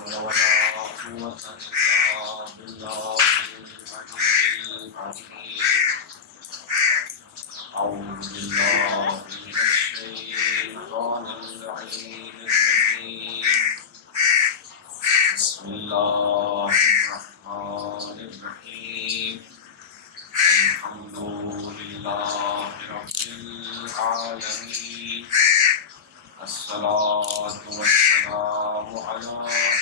حول ولا قوة إلا بالله العلي العظيم. أعوذ بالله من الشيطان اللعين الرجيم. بسم الله الرحمن الرحيم. الحمد لله رب العالمين. الصلاة والسلام على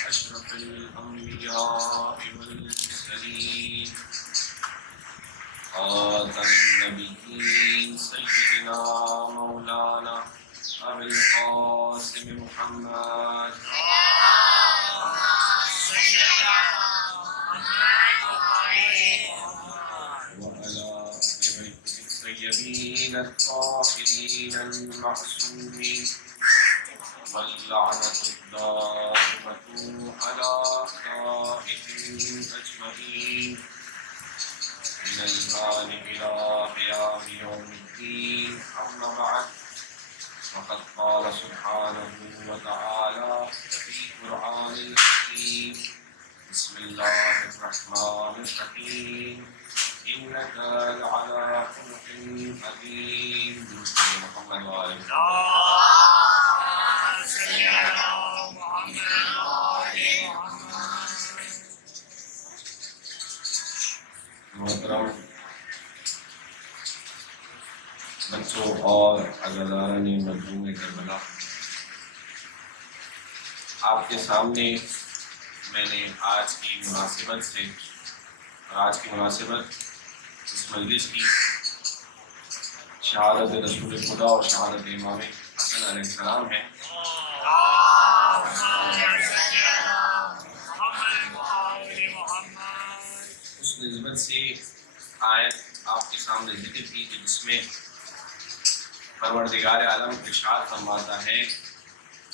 أشرف الأنبياء والمرسلين خاتم النبيين سيدنا مولانا أبي القاسم محمد وعلى آل بيته الطيبين الطاهرين المعصومين واللعنة الدائمة على أعدائهم أجمعين من الآن إلى قيام يوم الدين. أما بعد، فقد قال سبحانه وتعالى في القرآن الحكيم: بسم الله الرحمن الرحيم. إنك لعلى خلق عظيم. محمد وآل محترم بچوں اور عزیزان مظلوم کربلا، آپ کے سامنے میں نے آج کی مناسبت اس مجلس کی شہادت رسول خدا اور شہادت امام حسن علیہ السلام ہے. اس نسبت سے آیت آپ کے سامنے ذکر کی کہ جس میں پروردگار عالم ارشاد فرماتا ہے: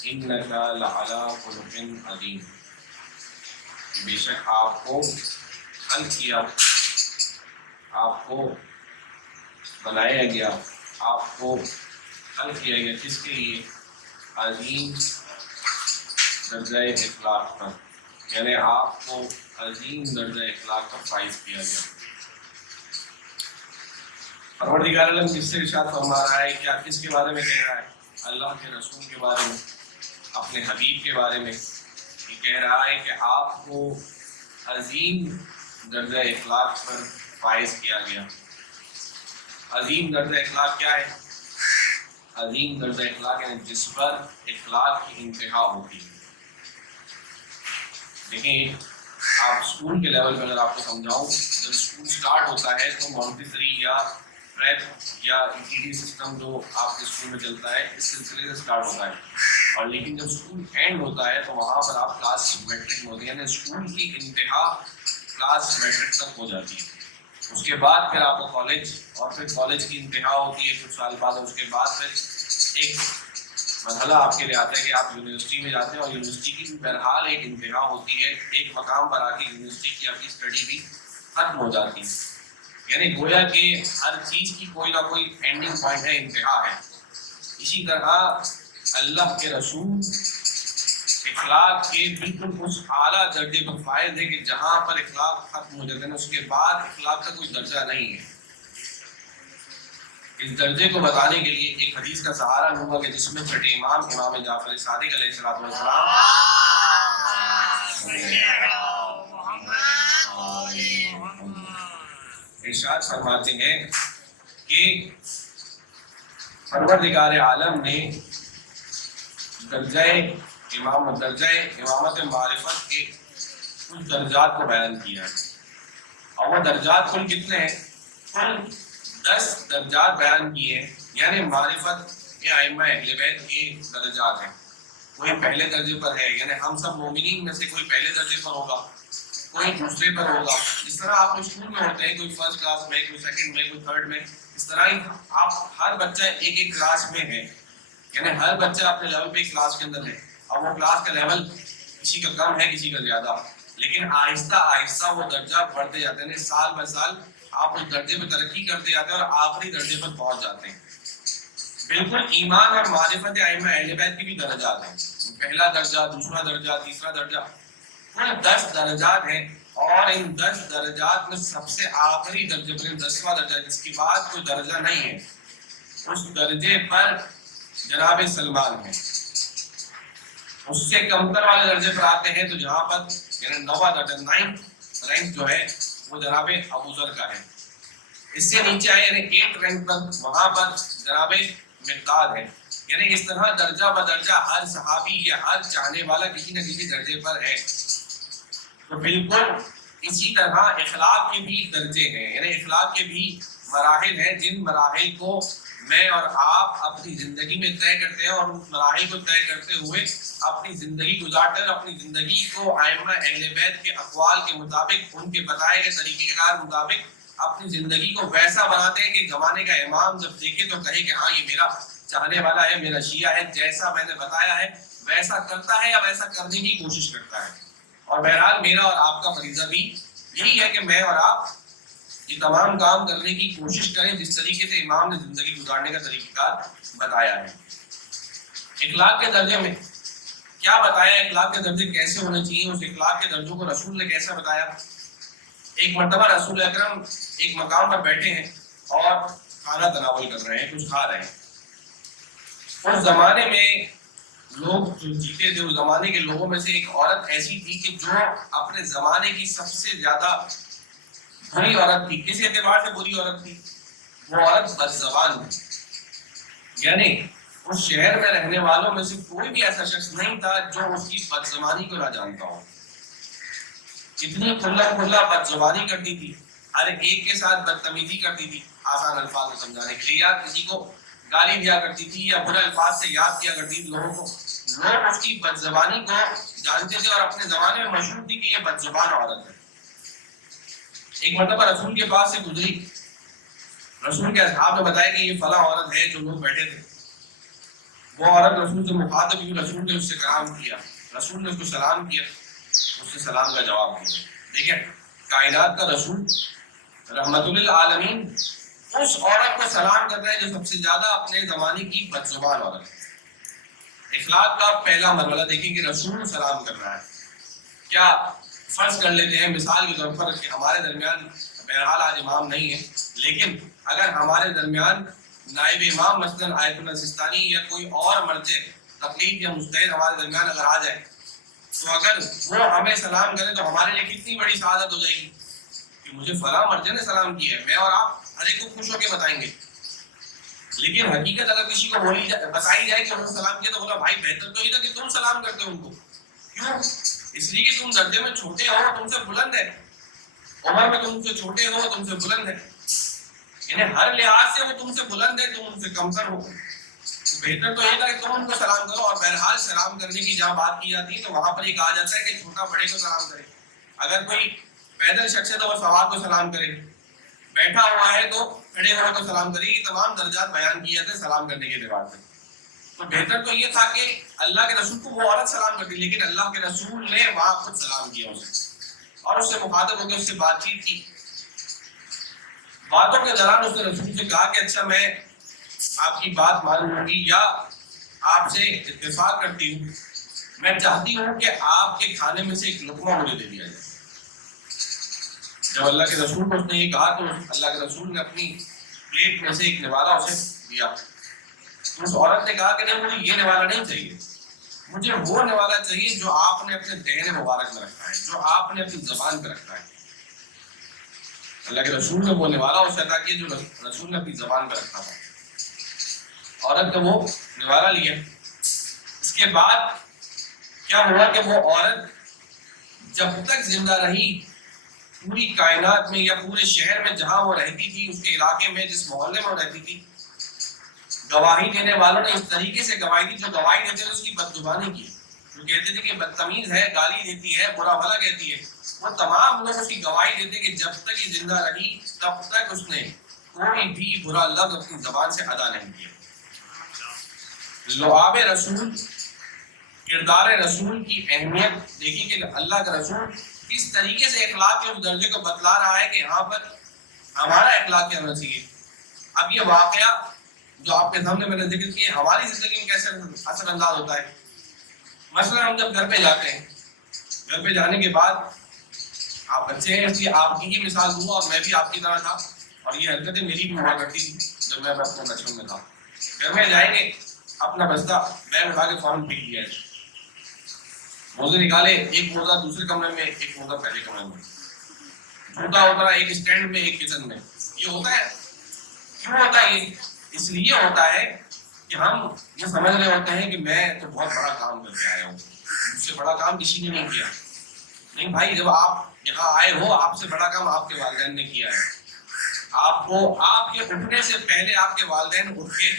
انک لعلی خلق عظیم. بے شک آپ کو خلق کیا، آپ کو بنایا گیا، آپ کو خلق کیا گیا کس کے لیے؟ عظیم درجہ اخلاق پر، یعنی آپ کو عظیم درجہ اخلاق کا فائز کیا گیا. پروردگار عالم کس سے ارشاد فرما رہا ہے؟ کیا کس کے بارے میں کہہ رہا ہے؟ اللہ کے رسول کے بارے میں، اپنے حبیب کے بارے میں. یہ کہہ رہا ہے کہ آپ کو عظیم درجہ اخلاق پر فائز کیا گیا. عظیم درجہ اخلاق کیا ہے؟ عظیم درجہ اخلاق یعنی جس پر اخلاق کی انتہا ہوتی ہے. دیکھیں، آپ اسکول کے لیول پہ اگر آپ کو سمجھاؤں، جب اسکول سٹارٹ ہوتا ہے تو مونٹیسری یا پریپ یا ECD سسٹم جو آپ کے اسکول میں چلتا ہے اس سلسلے سے سٹارٹ ہوتا ہے. اور لیکن جب اسکول اینڈ ہوتا ہے تو وہاں پر آپ کلاس میٹرک میں ہوتی ہے، یعنی اسکول کی انتہا کلاس میٹرک تک ہو جاتی ہے. اس کے بعد پھر آپ کو کالج، اور پھر کالج کی انتہا ہوتی ہے کچھ سال بعد. اس کے بعد پھر ایک مرحلہ آپ کے لیے آتا ہے کہ آپ یونیورسٹی میں جاتے ہیں، اور یونیورسٹی کی بھی بہرحال ایک انتہا ہوتی ہے. ایک مقام پر آ کے یونیورسٹی کی آپ کی اسٹڈی بھی ختم ہو جاتی ہے. یعنی گویا کہ ہر چیز کی کوئی نہ کوئی اینڈنگ پوائنٹ ہے، انتہا ہے. اسی طرح اللہ کے رسول اخلاق کے بالکل اس اعلیٰ درجے پر فائز ہے کہ جہاں پر اخلاق ختم ہو جاتے ہیں اس کے بعد اخلاق کا کوئی درجہ نہیں ہے. اس درجے کو بتانے کے لیے ایک حدیث کا سہارا لوں گا کہ جس میں چھٹے امام جعفر صادق علیہ السلام ارشاد فرماتے ہیں کہ پروردگار عالم نے درجہ امامت معرفت کے کچھ درجات کو بیان کیا ہے. اور وہ درجات کل کتنے ہیں؟ کل 10 درجات بیان کیے ہیں. یعنی معرفت کے ائمہ اہل بیت کے درجات ہیں. کوئی پہلے درجے پر ہے، یعنی ہم سب مومنین میں سے کوئی پہلے درجے پر ہوگا، کوئی دوسرے پر ہوگا. جس طرح آپ اسکول میں ہوتے ہیں، کوئی فرسٹ کلاس میں، کوئی سیکنڈ میں، کوئی تھرڈ میں، اس طرح ہی آپ ہر بچہ ایک ایک کلاس میں ہے. یعنی ہر بچہ اپنے لیول پہ کلاس کے اندر ہے، اور وہ کلاس کا لیول کسی کا کم ہے، کسی کا زیادہ. لیکن آہستہ آہستہ وہ درجہ بڑھتے جاتے ہیں. سال بہ سال آپ اس درجے پہ ترقی کرتے جاتے ہیں اور آخری درجے پر پہنچ جاتے ہیں. بالکل ایمان اور معرفت ائمہ اہل بیت کے بھی درجات ہیں. پہلا درجہ، دوسرا درجہ، تیسرا درجہ. کل 10 درجات ہیں، اور ان 10 درجات میں سب سے آخری درجے پر 10واں درجہ جس کے بعد کوئی درجہ نہیں ہے، اس درجے پر جناب سلمان ہے. اس سے کمتر والے درجے پر آتے ہیں تو جہاں پر یعنی 9واں درجہ 9th رینک جو ہے وہ جناب ابوذر کا ہے. اس سے نیچے آئے یعنی 8 رینک پر وہاں پر جناب مقداد ہے. یعنی اس طرح درجہ بدرجہ ہر صحابی یا ہر چاہنے والا کسی نہ کسی درجے پر ہے. تو بالکل اسی طرح اخلاق کے بھی درجے ہیں، یعنی اخلاق کے بھی مراحل ہیں جن مراحل کو میں اور آپ اپنی زندگی میں طے کرتے ہیں، اور اس مراحل کو طے کرتے ہوئے اپنی زندگی گزارتے ہیں، اور اپنی زندگی کو ائمہ اہل بیت کے اقوال کے مطابق، ان کے بتائے گئے طریقہ کار مطابق اپنی زندگی کو ویسا بناتے ہیں کہ زمانے کا امام جب دیکھے تو کہے کہ ہاں یہ میرا چاہنے والا ہے، میرا شیعہ ہے، جیسا میں نے بتایا ہے ویسا کرتا ہے یا ویسا کرنے کی کوشش کرتا ہے. اور بہرحال میرا اور آپ کا فریضہ بھی یہی ہے کہ میں اور آپ یہ تمام کام کرنے کی کوشش کریں جس طریقے سے امام نے زندگی گزارنے کا طریقہ کار بتایا ہے. اخلاق کے درجے میں کیا بتایا، اخلاق کے درجے کیسے ہونے چاہیے، اس اخلاق کے درجوں کو رسول نے کیسے بتایا. ایک مرتبہ رسول اکرم ایک مقام پر بیٹھے ہیں اور کھانا تناول کر رہے ہیں، کچھ کھا رہے ہیں. اس زمانے میں لوگ جو جیتے تھے، اس زمانے کے لوگوں میں سے ایک عورت ایسی تھی کہ جو اپنے زمانے کی سب سے زیادہ بری عورت تھی. کس اعتبار سے بری عورت تھی؟ وہ عورت بد زبان تھی. یعنی اس شہر میں رہنے والوں میں سے کوئی بھی ایسا شخص نہیں تھا جو اس کی بد زبانی کو نہ جانتا ہو. اتنی کھلا بد زبانی کرتی تھی، ہر ایک کے ساتھ بدتمیزی کرتی تھی آسان الفاظ میں سمجھانے کے لیے، یا کسی کو گالی دیا کرتی تھی یا برے الفاظ سے یاد کیا کرتی تھی لوگوں کو. لوگ اس کی بد زبانی کو جانتے تھے اور اپنے زمانے میں مشہور تھی کہ یہ بد زبان عورت ہے. ایک مرتبہ رسول کے پاس سے گزری، رسول کے اصحاب نے بتایا کہ یہ فلاں عورت ہے. جو لوگ بیٹھے تھے وہ عورت رسول سے مخاطب ہوئی، رسول نے اس سے کلام کیا، رسول نے اس کو سلام کیا، اس سے سلام کا جواب دیا. دیکھیں کائنات کا رسول رحمت للعالمین اس عورت کو سلام کر رہے ہیں جو سب سے زیادہ اپنے زمانے کی بد زبان عورت ہے. اخلاق کا پہلا مرحلہ دیکھیں کہ رسول سلام کر رہا ہے. کیا فرض کر لیتے ہیں مثال کے طور پر کہ ہمارے درمیان بہرحال آج امام نہیں ہے، لیکن اگر ہمارے درمیان نائب امام مثلاً آیت اللہ سستانی یا کوئی اور مرجع تقلید یا مجتہد ہمارے درمیان اگر آ جائے تو اگر وہ ہمیں سلام کرے تو ہمارے لیے کتنی بڑی سعادت ہو جائے گی کہ مجھے فلاں مرجع نے سلام کیا ہے. میں اور آپ ہر ایک کو خوش ہو کے بتائیں گے. لیکن حقیقت اگر کسی کو بتائی جائے کہ انہوں نے سلام کیا تو بولا بھائی بہتر تو یہ تھا کہ تم سلام کرتے ہو ان کو. کیوں؟ اس لیے کہ تم درجے میں چھوٹے ہو، تم سے بلند ہے، عمر میں تم سے چھوٹے ہو، تم سے بلند ہے، یعنی ہر لحاظ سے وہ تم سے بلند ہے، تم ان سے کمتر ہو. تو بہتر تو یہ تھا کہ تم ان کو سلام کرو. اور بہرحال سلام کرنے کی جہاں بات کی جاتی ہے تو وہاں پر یہ کہا جاتا ہے کہ چھوٹا بڑے کو سلام کرے. اگر کوئی پیدل شخص ہے تو وہ سوار کو سلام کرے، بیٹھا ہوا ہے تو کھڑے ہوئے کو سلام کرے. یہ تمام درجات بیان کیے جاتے ہیں سلام کرنے کے اعتبار سے. تو بہتر تو یہ تھا کہ اللہ کے رسول کو وہ عورت سلام کرتی، لیکن اللہ کے رسول نے وہاں خود سلام کیا اسے اور اس سے مخاطب ہو کے اس سے بات چیت کی. باتوں کے دوران اس نے رسول سے کہا کہ اچھا میں آپ کی بات مانوں گی یا آپ سے اتفاق کرتی ہوں، میں چاہتی ہوں کہ آپ کے کھانے میں سے ایک لقمہ مجھے دے دیا جائے. جب اللہ کے رسول کو اس نے یہ کہا تو اللہ کے رسول نے اپنی پلیٹ میں سے ایک نوالا اسے دیا. اس عورت نے کہا کہ نہیں مجھے یہ نوالا نہیں چاہیے، مجھے وہ نوالا چاہیے جو آپ نے اپنے دہن مبارک میں رکھا ہے، جو آپ نے اپنی زبان پہ رکھا ہے. اللہ کے رسول نے وہ نوالا اسے عطا کیا جو رسول نے اپنی زبان پہ رکھا تھا. عورت نے وہ نوالا لیا. اس کے بعد کیا ہوا کہ وہ عورت جب تک زندہ رہی پوری کائنات میں یا پورے شہر میں جہاں وہ رہتی تھی، اس کے علاقے میں جس محلے میں وہ رہتی تھی، گواہی دینے والوں نے اس طریقے سے گواہی دی جو گواہی دیتے تھے اس کی بدزبانی کی. جو کہتے تھے کہ بدتمیز ہے، گالی دیتی ہے، برا بھلا کہتی ہے، وہ تمام لوگ اس کی گواہی دیتے کہ جب تک یہ زندہ رہی تب تک اس نے کوئی بھی برا لفظ اپنی زبان سے ادا نہیں کیا. لعاب رسول، کردار رسول کی اہمیت دیکھی کہ اللہ کا رسول کس طریقے سے اخلاق کے اس درجے کو بتلا رہا ہے کہ یہاں پر ہمارا اخلاق کیا ہونا چاہیے. اب یہ واقعہ جو آپ کے سامنے میں نے ذکر کیا ہماری زندگی میں کیسے اثر انداز ہوتا ہے. مثلا ہم جب گھر پہ جاتے ہیں گھر پہ جانے کے بعد آپ بچے ہیں اس لیے آپ کی ہی مثال دوں اور میں بھی آپ کی طرح تھا اور یہ حرکتیں میری بھی ہوا کرتی تھی جب میں اپنے بچپن میں تھا. گھر میں جائیں گے اپنا بستہ بیگ اٹھا کے فوراً پھینک دیا ہے, موزے نکالے, ایک موزہ دوسرے کمرے میں, ایک موزہ پہلے کمرے میں, جوتا اترا ایک اسٹینڈ میں ایک کچن میں. یہ ہوتا ہے. کیوں ہوتا ہے یہ؟ اس لیے ہوتا ہے کہ ہم یہ سمجھ رہے ہوتے ہیں کہ میں تو بہت بڑا کام کر کے آیا ہوں, مجھ سے بڑا کام کسی نے نہیں کیا. نہیں بھائی, جب آپ یہاں آئے ہو آپ سے بڑا کام آپ کے والدین نے کیا ہے. آپ کو آپ کے اٹھنے سے پہلے آپ کے والدین اٹھ کے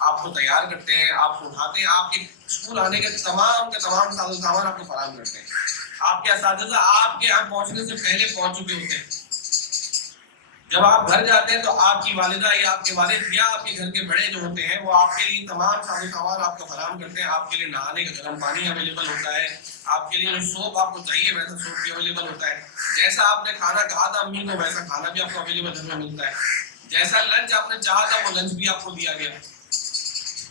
آپ کو تیار کرتے ہیں, آپ کو اٹھاتے ہیں, آپ کے اسکول آنے کے تمام ساز و سامان آپ کو فراہم کرتے ہیں. آپ کے اساتذہ آپ کے یہاں پہنچنے سے پہلے پہنچ چکے ہوتے ہیں. جب آپ گھر جاتے ہیں تو آپ کی والدہ یا آپ کے والد یا آپ کے گھر کے بڑے جو ہوتے ہیں وہ آپ کے لیے تمام ساز و سامان آپ کو فراہم کرتے ہیں. آپ کے لیے نہانے کا گرم پانی اویلیبل ہوتا ہے, آپ کے لیے جو سوپ آپ کو چاہیے ویسا سوپ بھی اویلیبل ہوتا ہے. جیسا آپ نے کھانا کہا تھا امی کو ویسا کھانا بھی آپ کو اویلیبل گھر میں ملتا ہے. جیسا لنچ آپ نے چاہا تھا وہ لنچ بھی آپ کو دیا گیا.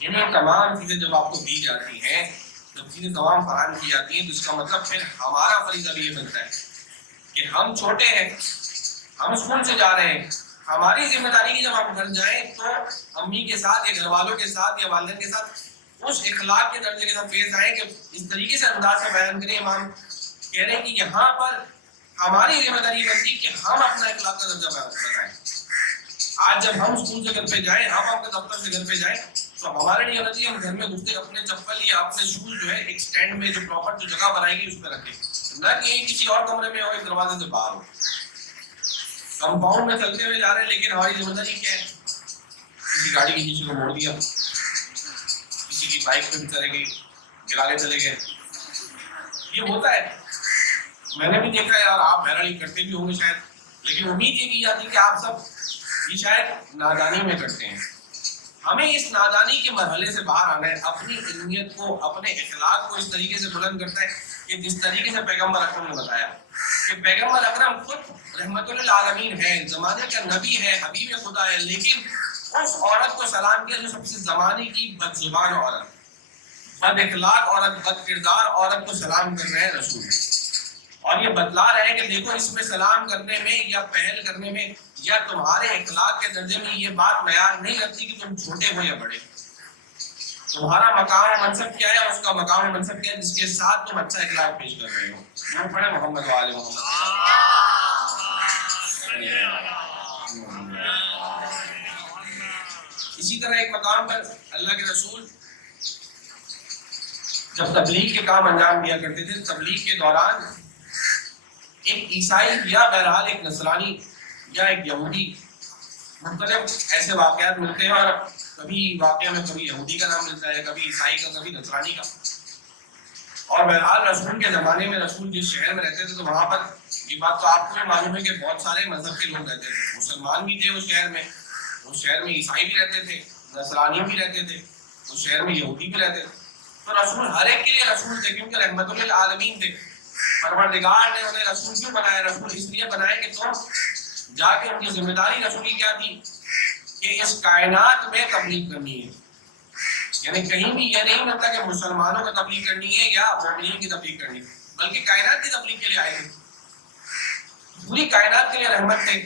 انہیں تمام چیزیں جب آپ کو دی جاتی ہیں, جب چیزیں تمام فراہم کی جاتی ہیں, تو اس کا مطلب پھر ہمارا فریضہ بھی یہ بنتا ہے کہ ہم چھوٹے ہیں, ہم اسکول سے جا رہے ہیں, ہماری ذمہ داری کی جب ہم گھر جائیں تو امی کے ساتھ یا گھر والوں کے ساتھ یا والدین کے ساتھ اس اخلاق کے درجے کے ساتھ پیش آئیں کہ اس طریقے سے انداز سے بیان کریں. امام کہہ رہے ہیں کہ یہاں پر ہماری ذمہ داری بنتی کہ ہم اپنا اخلاق کا درجہ بتائیں. آج جب ہم اسکول سے گھر پہ جائیں, ہم اپنے دفتر سے گھر پہ جائیں, تو ہمارے لیے ہونا چاہیے ہم گھر میں گھستے اپنے چپل یا اپنے شوز جو ہے ایک اسٹینڈ میں جو پراپر جو جگہ بنائی گئی اس پہ رکھیں, نہ کہ کسی اور کمرے میں ہو, ایک دروازے سے باہر ہو. کمپاؤنڈ میں چلتے ہوئے جا رہے ہیں لیکن ہماری ذمہ داری کیا ہے؟ کسی گاڑی کی کسی کو موڑ دیا, کسی کی بائک پہ بھی چلے گئی, گرا کے چلے گئے. یہ ہوتا ہے, میں نے بھی دیکھا ہے, اور آپ بہرحال کرتے بھی ہوں گے شاید, لیکن امید یہ کی جاتی ہے کہ آپ سب یہ شاید نادانی میں کرتے ہیں. ہمیں اس نادانی کے مرحلے سے باہر آنا ہے, اپنی علمیت کو, اپنے اخلاق کو اس طریقے سے بلند کرتا ہے کہ جس طریقے سے پیغمبر اکرم نے بتایا کہ پیغمبر اکرم خود رحمت للعالمین ہے, زمانے کا نبی ہے, حبیب خدا ہے, لیکن اس عورت کو سلام کیا جو سب سے زمانے کی بد زبان عورت, بد اخلاق عورت, بد کردار عورت کو سلام کر رہے ہیں رسول, اور یہ بتلا رہے ہیں کہ دیکھو اس میں سلام کرنے میں یا پہل کرنے میں یا تمہارے اخلاق کے درجے میں یہ بات معیار نہیں رکھتی کہ تم چھوٹے ہو یا بڑے. تمہارا مقام و منصب کیا ہے, اس کا مقام و منصب کیا ہے جس کے ساتھ تم اچھا اخلاق پیش کر رہے ہو. وہ پڑھے محمد و آل محمد. اسی طرح ایک مقام پر اللہ کے رسول جب تبلیغ کے کام انجام دیا کرتے تھے, تبلیغ کے دوران ایک عیسائی یا بہرحال ایک نصرانی یا ایک یہودی, مختلف ایسے واقعات ملتے ہیں, اور کبھی واقعہ میں کبھی یہودی کا نام ملتا ہے, کبھی عیسائی کا, کبھی نصرانی کا. اور بہرحال رسول کے زمانے میں رسول جس شہر میں رہتے تھے تو وہاں پر یہ بات تو آپ کو بھی معلوم ہے کہ بہت سارے مذہب کے لوگ رہتے تھے. مسلمان بھی تھے اس شہر میں, اس شہر میں عیسائی بھی رہتے تھے, نصرانی بھی رہتے تھے, اس شہر میں یہودی بھی رہتے تھے. تو رسول ہر ایک کے لیے رسول تھے کیونکہ رحمت للعالمین تھے. پروردگار نے انہیں رسول کیوں بنایا؟ رسول اس لیے بنائے کہ تم جا کے ان کی ذمہ داری رسول کی کیا تھی کہ اس کائنات میں تبلیغ کرنی ہے. یعنی کہیں بھی یہ نہیں ملتا کہ مسلمانوں کو تبلیغ کرنی ہے یا مومنین کی تبلیغ کرنی ہے, بلکہ کائنات کی تبلیغ کے لیے آئے تھے, پوری کائنات کے لیے رحمت تھے.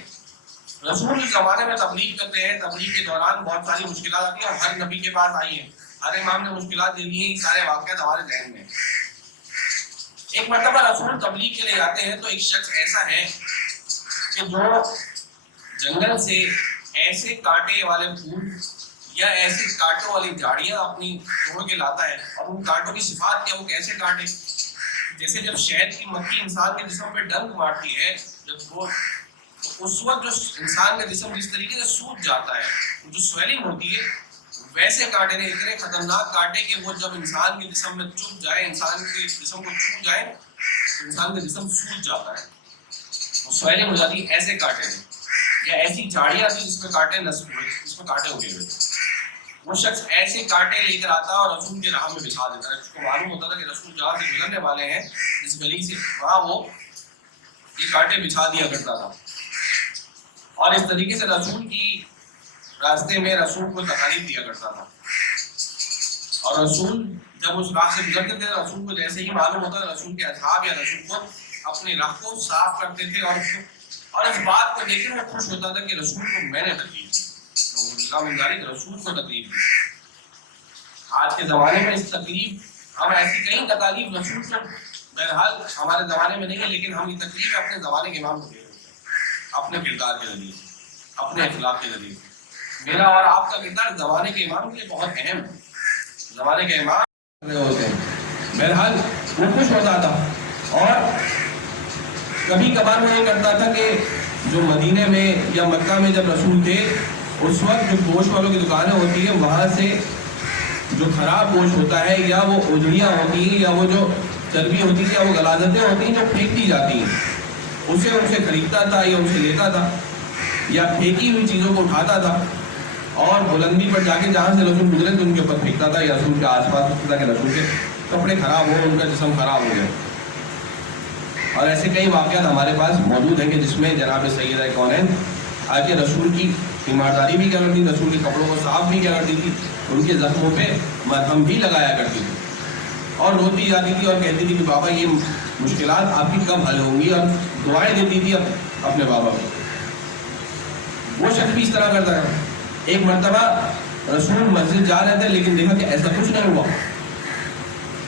رسول اس زمانے میں تبلیغ کرتے ہیں, تبلیغ کے دوران بہت ساری مشکلات آتی ہیں اور ہر نبی کے پاس آئی ہیں, ہر امام نے مشکلات دے دی ہیں. یہ سارے واقعات ہمارے ذہن میں. ایک مرتبہ رسول تبلیغ کے لیے جاتے ہیں تو ایک شخص ایسا ہے کہ جو جنگل سے ایسے کانٹے والے پھول یا ایسے کانٹوں والی جھاڑیاں اپنی توڑ کے لاتا ہے, اور ان کانٹوں کی صفات کیا, وہ کیسے کانٹے, جیسے جب شہد کی مکھی انسان کے جسم پہ ڈنک مارتی ہے جب وہ, تو اس وقت جو انسان کا جسم جس طریقے سے سوج جاتا ہے, جو سویلنگ ہوتی ہے, ویسے کانٹے نے, اتنے خطرناک کانٹے کہ وہ جب انسان کے جسم میں چبھ جائے, انسان کے جسم کو چھو جائے تو انسان کا جسم سوج جاتا ہے, وہ سویلنگ ہو جاتی ہے. ایسے کانٹے تھے یا ایسی جھاڑیاں تھی جس میں کانٹے نصب ہوئے, جس میں کانٹے اگے ہوئے. وہ شخص ایسے کانٹے لے کر آتا اور رسول کے راہ میں بچھا دیتا ہے. اس کو معلوم ہوتا تھا کہ رسول جہاں سے گزرنے والے ہیں اس گلی سے, وہاں وہ یہ کانٹے بچھا دیا کرتا تھا. اور اس طریقے سے رسول کی راستے میں رسول کو تکالیف دیا کرتا تھا. اور رسول جب اس راہ سے گزرتے تھے رسول کو جیسے ہی معلوم ہوتا تھا رسول کے اصحاب یا رسول کو اپنی راہ کو صاف کرتے تھے اور اس بات کو دیکھ کر وہ خوش ہوتا تھا کہ رسول کو میں نے تکلیف دی، رسول کو تکلیف دی۔ آج کے زمانے میں اس تکلیف ہم ایسی کئی تکالیف رسول کو بہرحال ہمارے زمانے میں نہیں ہے، لیکن ہم یہ تکلیف اپنے زمانے کے امام کو دے رہے ہیں، اپنے کردار کے ذریعے سے، اپنے اخلاق کے ذریعے سے۔ میرا اور آپ کا کردار زمانے کے امام کے لیے بہت اہم ہے۔ زمانے کے امام ہوتے ہیں، بہرحال وہ خوش ہوتا تھا اور کبھی کبھار وہ یہ کرتا تھا کہ جو مدینے میں یا مکہ میں جب رسول تھے اس وقت جو گوشت والوں کی دکانیں ہوتی ہیں وہاں سے جو خراب گوشت ہوتا ہے یا وہ اجڑیاں ہوتی ہیں یا وہ جو چربی ہوتی ہے یا وہ غلاظتیں ہوتی ہیں جو پھینک دی جاتی ہیں، اسے ان سے خریدتا تھا یا ان سے لیتا تھا یا پھینکی ہوئی چیزوں کو اٹھاتا تھا اور بلندی پر جا کے جہاں سے رسول گزرے تو ان کے اوپر پھینکتا تھا یا رسول کے آس پاس رکھتا تھا کہ رسول کے کپڑے خراب ہو، ان کا جسم خراب ہو گئے۔ اور ایسے کئی واقعات ہمارے پاس موجود ہیں کہ جس میں جناب سیدہ کونین آ کے رسول کی تیمارداری بھی کیا کرتی تھی، رسول کے کپڑوں کو صاف بھی کیا کرتی تھی، ان کے زخموں پہ مرہم بھی لگایا کرتی تھی اور روتی جاتی تھی اور کہتی تھی کہ بابا یہ مشکلات آپ کی کب حل ہوں گی، اور دعائیں دیتی تھی اپنے بابا کو۔ وہ شخص بھی اس طرح کرتا تھا۔ ایک مرتبہ رسول مسجد جا رہے تھے لیکن دیکھا کہ ایسا کچھ نہیں ہوا۔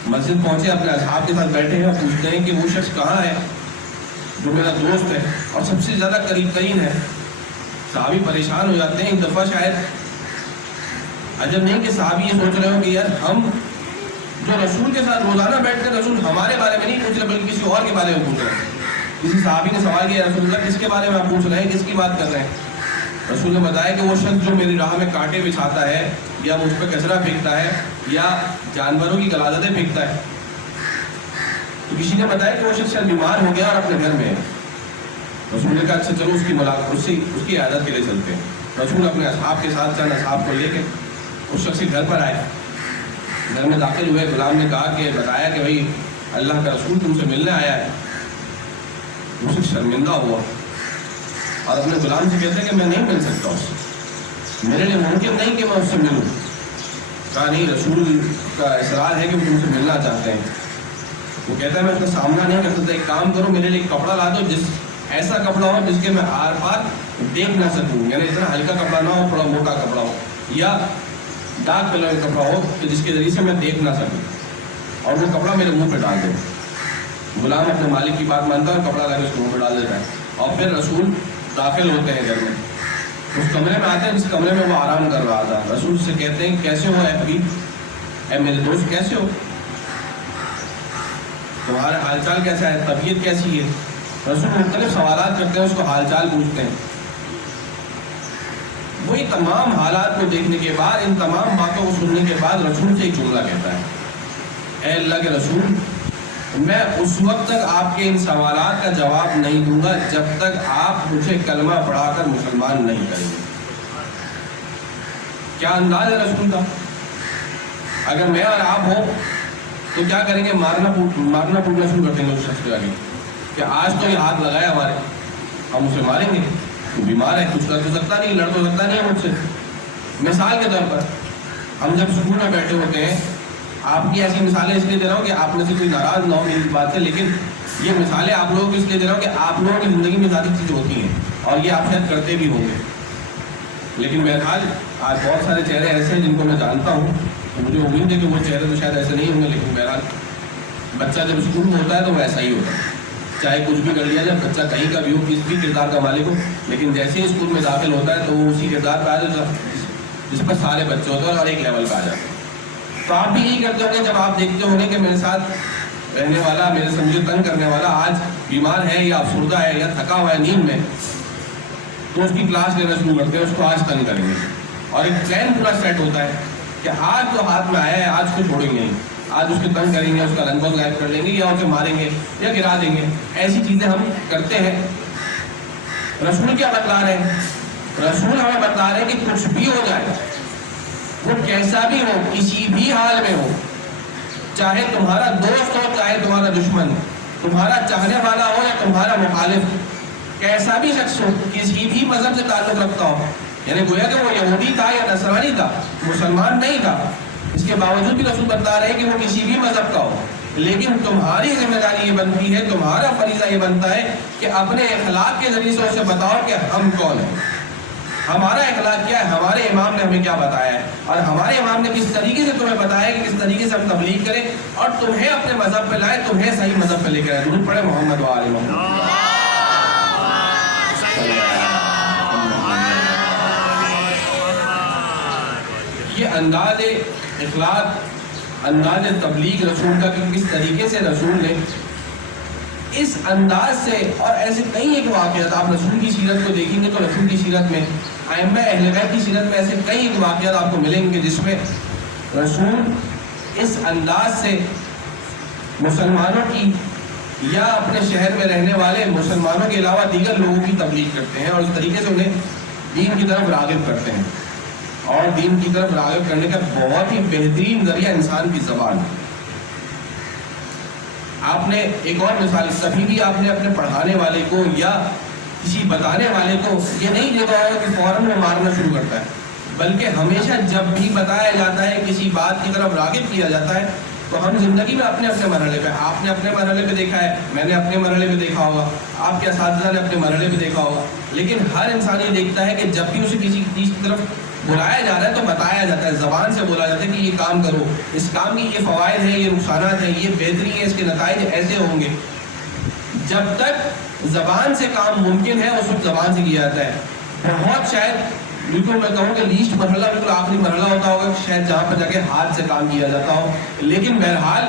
مسجد پہنچے، اپنے اصحاب کے ساتھ بیٹھے ہیں اور پوچھتے ہیں کہ وہ شخص کہاں ہے جو میرا دوست ہے اور سب سے زیادہ قریب ترین ہے۔ صحابی پریشان ہو جاتے ہیں۔ ایک دفعہ شاید عجب نہیں کہ صحابی یہ سوچ رہے ہو کہ یار ہم جو رسول کے ساتھ روزانہ بیٹھ کر رسول ہمارے بارے میں نہیں پوچھ رہے بلکہ کسی اور کے بارے میں پوچھ رہے ہیں۔ کسی صحابی نے سوال کیا، رسول اللہ کس کے بارے میں آپ پوچھ رہے ہیں، کس کی بات کر رہے ہیں؟ رسول نے بتایا کہ وہ شخص جو میری راہ میں کانٹے بچھاتا ہے یا مجھ پہ کچرا پھینکتا ہے یا جانوروں کی غلاظتیں پھینکتا ہے۔ تو کسی نے بتایا کہ وہ شخص شاید بیمار ہو گیا اور اپنے گھر میں ہے۔ رسول نے کہا اچھا چلو اس کی ملاقات اس کی عیادت کے لیے چلتے ہیں۔ رسول اپنے اصحاب کے ساتھ چند اصحاب کو لے کے اس شخص کے گھر پر آئے۔ گھر میں داخل ہوئے، غلام نے کہا کہ بتایا کہ بھائی اللہ کا رسول تم سے ملنے آیا ہے۔ وہ شخص شرمندہ ہوا اور اپنے غلام سے کہتے ہیں کہ میں نہیں مل سکتا اس سے، میرے لیے ممکن نہیں کہ میں اس سے ملوں۔ کہا نہیں، رسول کا اصرار ہے کہ وہ تم سے ملنا چاہتے ہیں۔ وہ کہتا ہے میں اس کا سامنا نہیں کر سکتا، ایک کام کرو میرے لیے ایک کپڑا لا دو جس ایسا کپڑا ہو جس کے میں آر پار دیکھ نہ سکوں، یعنی اتنا ہلکا کپڑا نہ ہو، تھوڑا موٹا کپڑا ہو یا ڈارک کلر کا کپڑا ہو کہ جس کے ذریعے سے میں دیکھ نہ سکوں، اور وہ کپڑا میرے منہ پہ ڈال دے۔ غلام اپنے مالک کی بات مانتا ہے اور کپڑا لا کے اس کو منہ پہ ڈال دیتا ہے۔ اور پھر رسول داخل ہوتے ہیں گھر میں، اس کمرے میں آتے ہیں جس کمرے میں وہ آرام کر رہا تھا۔ رسول سے کہتے ہیں کیسے ہو اے حبیب، اے میرے دوست کیسے ہو، تمہارا حال چال کیسا ہے، طبیعت کیسی ہے؟ رسول مختلف سوالات کرتے ہیں، اس کو حال چال پوچھتے ہیں۔ وہی تمام حالات کو دیکھنے کے بعد، ان تمام باتوں کو سننے کے بعد رسول سے ایک جملہ کہتا ہے، اے اللہ کے رسول میں اس وقت تک آپ کے ان سوالات کا جواب نہیں دوں گا جب تک آپ مجھے کلمہ پڑھا کر مسلمان نہیں کریں گے۔ کیا انداز ہے رسول کا! اگر میں اور آپ ہوں تو کیا کریں گے؟ مارنا پوٹنا شروع کر دیں گے اس شخص کے آگے کہ آج تو یہ ہاتھ لگایا ہمارے، ہم اسے ماریں گے، وہ بیمار ہے، کچھ کر تو سکتا نہیں، لڑ تو سکتا نہیں ہے مجھ سے۔ مثال کے طور پر ہم جب سکول میں بیٹھے ہوتے ہیں، آپ کی ایسی مثالیں اس لیے دے رہا ہوں کہ آپ میں سے کوئی ناراض نہ ہو میری بات سے، لیکن یہ مثالیں آپ لوگوں کو اس لیے دے رہا ہوں کہ آپ لوگوں کی زندگی میں زیادہ چیزیں ہوتی ہیں اور یہ آپ شاید کرتے بھی ہوں گے۔ لیکن بہرحال آج بہت سارے چہرے ایسے ہیں جن کو میں جانتا ہوں، تو مجھے امید ہے کہ وہ چہرے تو شاید ایسے نہیں ہوں گے، لیکن بہرحال بچہ جب اسکول میں ہوتا ہے تو وہ ایسا ہی ہوتا ہے، چاہے کچھ بھی کر لیا جائے، بچہ کہیں کا بھی ہو، کس بھی کردار کا مالک ہو، لیکن جیسے ہی اسکول میں داخل ہوتا ہے تو وہ اسی کردار پہ آ جاتا ہے جس پر سارے بچے ہوتے ہیں اور ایک لیول پہ آ جاتے ہیں۔ تو آپ بھی یہی کرتے ہوں گے جب آپ دیکھتے ہوں گے کہ میرے ساتھ رہنے والا، میرے سے مجھے تنگ کرنے والا آج بیمار ہے یا افسردہ ہے یا تھکا ہوا ہے نیند میں، تو اس کی کلاس لینا شروع کرتے ہیں، اس کو آج تنگ کریں گے، اور ایک پلان پورا سیٹ ہوتا ہے کہ آج تو ہاتھ میں آیا ہے، آج کو چھوڑیں گے، آج اس کو تنگ کریں گے، اس کا رنگ غائب کر لیں گے یا اسے ماریں گے یا گرا دیں گے۔ ایسی چیزیں ہم کرتے ہیں۔ رسول کیا بتلا رہے ہیں؟ رسول ہمیں بتلا رہے ہیں کہ کچھ بھی ہو جائے، وہ کیسا بھی ہو، کسی بھی حال میں ہو، چاہے تمہارا دوست ہو چاہے تمہارا دشمن، تمہارا چاہنے والا ہو یا تمہارا مخالف، کیسا بھی شخص ہو، کسی بھی مذہب سے تعلق رکھتا ہو، یعنی گویا کہ وہ یہودی تھا یا نصرانی تھا، مسلمان نہیں تھا، اس کے باوجود بھی رسول بتا رہے ہیں کہ وہ کسی بھی مذہب کا ہو، لیکن تمہاری ذمہ داری یہ بنتی ہے، تمہارا فریضہ یہ بنتا ہے کہ اپنے اخلاق کے ذریعے سے اسے بتاؤ کہ ہم کون ہیں، ہمارا اخلاق کیا ہے، ہمارے امام نے ہمیں کیا بتایا ہے، اور ہمارے امام نے کس طریقے سے تمہیں بتایا کہ کس طریقے سے ہم تبلیغ کریں اور تمہیں اپنے مذہب پہ لائے، تمہیں صحیح مذہب پہ لے کے آئے۔ درود پڑھے محمد و آل محمد۔ یہ انداز اخلاق، انداز تبلیغ رسول کا کہ کس طریقے سے رسول نے اس انداز سے، اور ایسے کئی ایک واقعات آپ رسول کی سیرت کو دیکھیں گے تو رسول کی سیرت میں، ائمہ اہل بیت کی سیرت میں ایسے کئی ایک واقعات آپ کو ملیں گے جس میں رسول اس انداز سے مسلمانوں کی یا اپنے شہر میں رہنے والے مسلمانوں کے علاوہ دیگر لوگوں کی تبلیغ کرتے ہیں اور اس طریقے سے انہیں دین کی طرف راغب کرتے ہیں، اور دین کی طرف راغب کرنے کا بہت ہی بہترین ذریعہ انسان کی زبان۔ آپ نے ایک اور مثال، کبھی بھی آپ نے اپنے پڑھانے والے کو یا کسی بتانے والے کو یہ نہیں دیکھا ہوگا کہ فوراً وہ مارنا شروع کرتا ہے، بلکہ ہمیشہ جب بھی بتایا جاتا ہے، کسی بات کی طرف راغب کیا جاتا ہے، تو ہم زندگی میں اپنے اپنے مرحلے پہ، آپ نے اپنے مرحلے پہ دیکھا ہے، میں نے اپنے مرحلے پہ دیکھا ہوگا، آپ کے اساتذہ نے اپنے مرحلے پہ دیکھا ہوگا، لیکن ہر انسان یہ دیکھتا ہے کہ جب بھی اسے کسی چیز کی طرف بلایا جا رہا ہے تو بتایا جاتا ہے، زبان سے بولا جاتا ہے کہ یہ کام کرو، اس کام کی یہ فوائد ہیں، یہ نقصانات ہیں، یہ بہتری ہے، اس کے نتائج ایسے ہوں گے۔ جب تک زبان سے کام ممکن ہے اس وقت زبان سے کیا جاتا ہے۔ بہت شاید بالکل میں کہوں کہ لیسٹ مرحلہ بالکل آخری مرحلہ ہوتا ہوگا شاید جہاں پر جا کے ہاتھ سے کام کیا جاتا ہو، لیکن بہرحال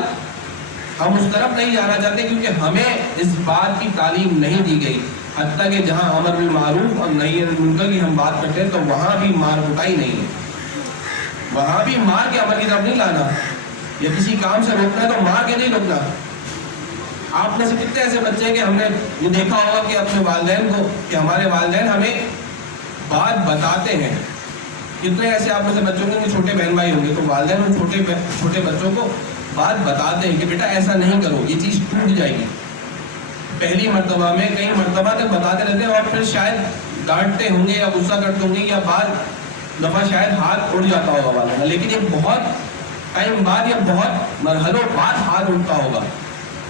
ہم اس طرف نہیں جانا چاہتے کیونکہ ہمیں اس بات کی تعلیم نہیں دی گئی، حتیٰ کہ جہاں امر بالمعروف اور نہی عن المنکر کی ہم بات کرتے ہیں تو وہاں بھی مار کٹائی نہیں ہے، وہاں بھی مار کے عمل کی طرف نہیں لانا، یا کسی کام سے روکنا ہے تو مار کے نہیں روکنا۔ آپ میں سے کتنے ایسے بچے ہیں کہ ہم نے یہ دیکھا ہوگا کہ اپنے والدین کو، کہ ہمارے والدین ہمیں بات بتاتے ہیں، کتنے ایسے آپ میں سے بچوں کے چھوٹے بہن بھائی ہوں گے تو والدین ان چھوٹے بچوں کو بات بتاتے ہیں کہ بیٹا ایسا نہیں کرو، یہ چیز ٹوٹ جائے گی، پہلی مرتبہ میں کئی مرتبہ تک بتاتے رہتے ہیں اور پھر شاید ڈانٹتے ہوں گے یا غصہ کرتے ہوں گے یا بعض دفعہ شاید ہاتھ اڑ جاتا ہوگا والدین، لیکن ایک بہت ٹائم بعد یا بہت مرحلوں بعد ہاتھ اڑتا ہوگا،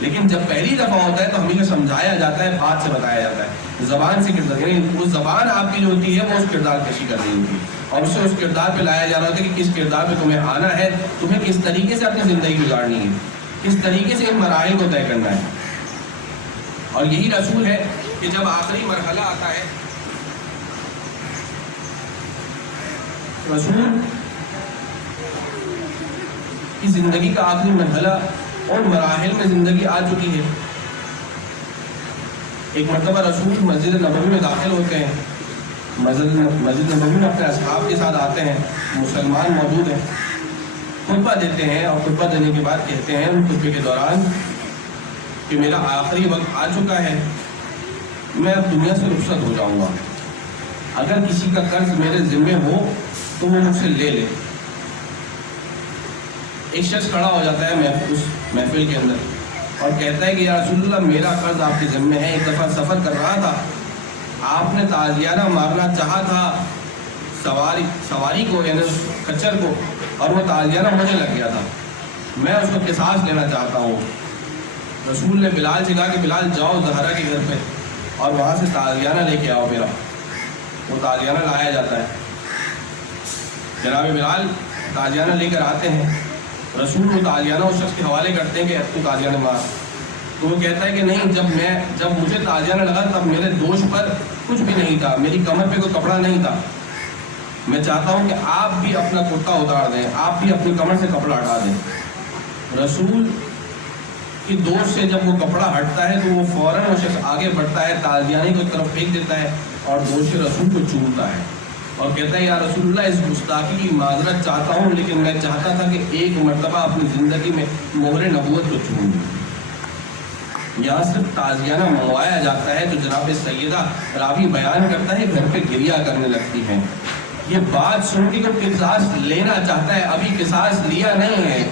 لیکن جب پہلی دفعہ ہوتا ہے تو ہمیشہ سمجھایا جاتا ہے، بات سے بتایا جاتا ہے، زبان سے کردار، یعنی وہ زبان آپ کی جو ہوتی ہے وہ اس کردار کشی کر رہی ہوتی ہے اور اسے اس کردار پہ لایا جا رہا ہوتا ہے کہ کس کردار پہ تمہیں آنا ہے، تمہیں کس طریقے سے اپنی زندگی گزارنی ہے، کس طریقے سے ان مراحل کو طے کرنا ہے۔ اور یہی رسول ہے کہ جب آخری مرحلہ آتا ہے، رسول کی زندگی کا آخری مرحلہ اور مراحل میں زندگی آ چکی ہے۔ ایک مرتبہ رسول مسجد نبوی میں داخل ہوتے ہیں، مسجد نبوی میں اپنے اصحاب کے ساتھ آتے ہیں، مسلمان موجود ہیں، خطبہ دیتے ہیں اور خطبہ دینے کے بعد کہتے ہیں ان خطبے کے دوران کہ میرا آخری وقت آ چکا ہے، میں اب دنیا سے رخصت ہو جاؤں گا، اگر کسی کا قرض میرے ذمے ہو تو وہ مجھ سے لے لے۔ ایک شخص کھڑا ہو جاتا ہے اس محفل کے اندر اور کہتا ہے کہ یا رسول اللہ میرا قرض آپ کے ذمے ہے، ایک دفعہ سفر کر رہا تھا، آپ نے تازیانہ مارنا چاہا تھا سواری کو، یعنی کچر کو، اور وہ تازیانہ مجھے لگ گیا تھا، میں اس کو قصاص لینا چاہتا ہوں۔ رسول نے بلال سے کہا کہ بلال جاؤ زہرا کے گھر پہ اور وہاں سے تازیانہ لے کے آؤ میرا۔ وہ تازیانہ لایا جاتا ہے، جناب بلال تازیانہ لے کر آتے ہیں، رسول وہ تازیانہ اس شخص کے حوالے کرتے ہیں کہ تو تازیانہ مار، تو وہ کہتا ہے کہ نہیں، جب مجھے تازیانہ لگا تب میرے دوش پر کچھ بھی نہیں تھا، میری کمر پہ کوئی کپڑا نہیں تھا، میں چاہتا ہوں کہ آپ بھی اپنا کرتا اتار دیں، آپ بھی اپنی کمر سے کپڑا ہٹا دیں۔ رسول کی دوش سے جب وہ کپڑا ہٹتا ہے تو وہ فوراً وہ شخص آگے بڑھتا ہے، تازیانے کو طرف پھینک دیتا ہے اور دوش رسول کو چومتا ہے اور کہتا ہے یا رسول اللہ اس گستاخی کی معذرت چاہتا ہوں، لیکن میں چاہتا تھا کہ ایک مرتبہ اپنی زندگی میں مہر نبوت کو چوم لوں۔ یہاں صرف تازیانہ منگوایا جاتا ہے تو جناب سیدہ راوی بیان کرتا ہے گھر پہ گریا کرنے لگتی ہیں۔ یہ بات سن کے کوئی قصاص لینا چاہتا ہے، ابھی قصاص لیا نہیں ہے،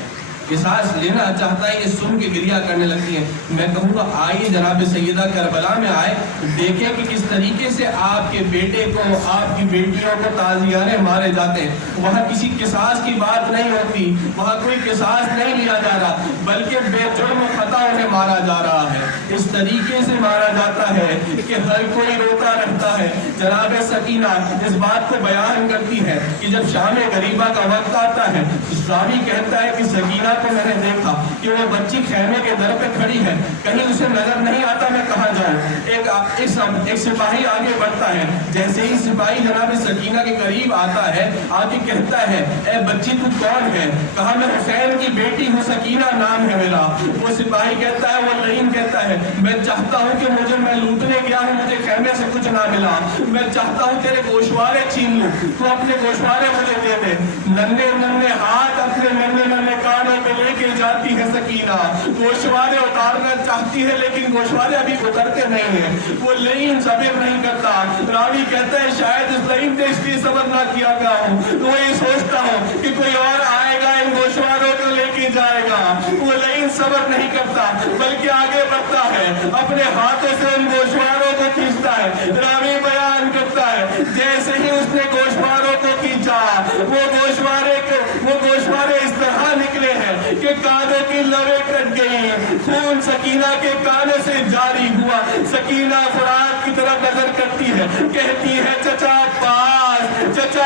قصاص لینا چاہتا ہے، یہ سن کے گریہ کرنے لگتی ہیں۔ میں کہوں گا آئیے جناب سیدہ کربلا میں آئے، دیکھیں کہ کس طریقے سے آپ کے بیٹے کو، آپ کی بیٹیوں کو تازیانے مارے جاتے ہیں۔ وہاں کسی قصاص کی بات نہیں ہوتی، وہاں کوئی قصاص نہیں لیا جا رہا، بلکہ بے جرم خطا انہیں مارا جا رہا ہے۔ اس طریقے سے مارا جاتا ہے کہ ہر کوئی روتا رہتا ہے۔ جناب سکینہ اس بات کو بیان کرتی ہے کہ جب شام غریبہ کا وقت آتا ہے، راوی کہتا ہے کہ سکینہ کو میں نے دیکھا کہ وہ بچی خیمے کے در پہ کھڑی ہے، کہیں اسے نظر نہیں آتا میں کہاں جاؤں۔ ایک سپاہی آگے بڑھتا ہے، جیسے ہی سپاہی جناب سکینہ کے قریب آتا ہے، آگے کہتا ہے اے بچی تو کون ہے؟ کہا میں حسین کی بیٹی ہوں، سکینہ نام ہے میرا۔ وہ سپاہی کہتا ہے، وہ لعین کہتا ہے میں چاہتا ہوں کہ میں لوٹنے گیا ہوں، مجھے خیمے سے کچھ نہ ملا، میں چاہتا ہوں تیرے گوشوارے چھین لوں، تو اپنے گوشوارے مجھے دے دے۔ ننھے ننھے ہاتھ اپنے ننھے ننھے کانوں پہ لے کے جاتی ہے سکینہ، گوشوارے اتارنا چاہتی ہے لیکن گوشوارے ابھی اترتے نہیں ہیں۔ وہ لعین صبر نہیں کرتا، راوی کہتا ہے شاید اس لعین نے اس لیے صبر نہ کیا گیا ہوں، تو یہ سوچتا ہوں کہ کوئی اور آئے گا ان گوشواروں کو لے کے جائے گا۔ وہ لعین صبر نہیں کرتا بلکہ آگے بڑھتا ہے، اپنے ہاتھوں سے ان گوشواروں کو کھینچتا ہے۔ راوی بیان کرتا ہے جیسے ہی اس نے گوشواروں کو کھینچا، وہ گوشوارے اس طرح نکلے ہیں کہ کانوں کی لویں کٹ گئی، خون سکینہ کے کانوں سے جاری ہوا۔ سکینہ فرات کی طرف نظر کرتی ہے، کہتی ہے چچا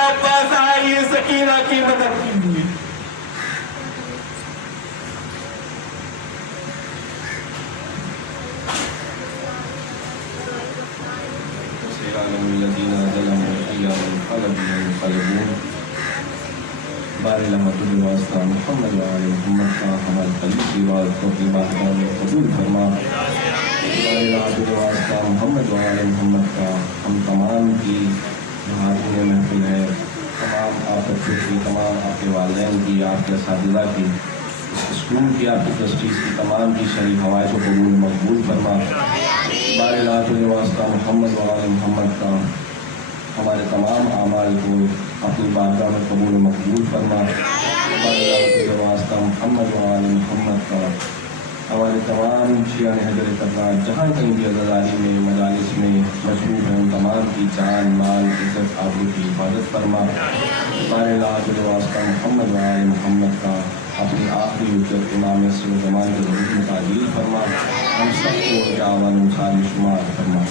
عباس آئیے سکینہ کی مدد کیجیے۔ بارے رحمت واسطہ محمد وعلی محمد کا ہمارے قلب کی بات کو اپنی بارگاہ میں قبول فرما۔ بارے رحمت واسطہ محمد وعلی محمد کا ہم تمام کی حاضر محفل ہے، تمام آپ بچوں کی، تمام آپ کے والدین کی، آپ کے اساتذہ کی، اسکول کی، آپ کی ٹرسٹیز کی، تمام کی شریف حوائج کو قبول مقبول فرما۔ بارے رحمت واسطہ محمد وعلی محمد کا ہمارے تمام اعمال کو اپنی بارگاہ میں قبول مقبول فرما۔ واسطہ محمد وعلی محمد کا ہمارے تمام شیعہ حضرت افراد جہاں کہیں بھی عزاداری میں، مجالس میں مشروف ہیں، ان تمام کی جان، مال، عزت، آبرو کی حفاظت فرما۔ بارے واسطہ محمد وعلی محمد کا اپنی آخری حجت امام عصر زمان کے ضرور میں تعدیل فرما۔ ہم سب کو جاوان شمار فرما۔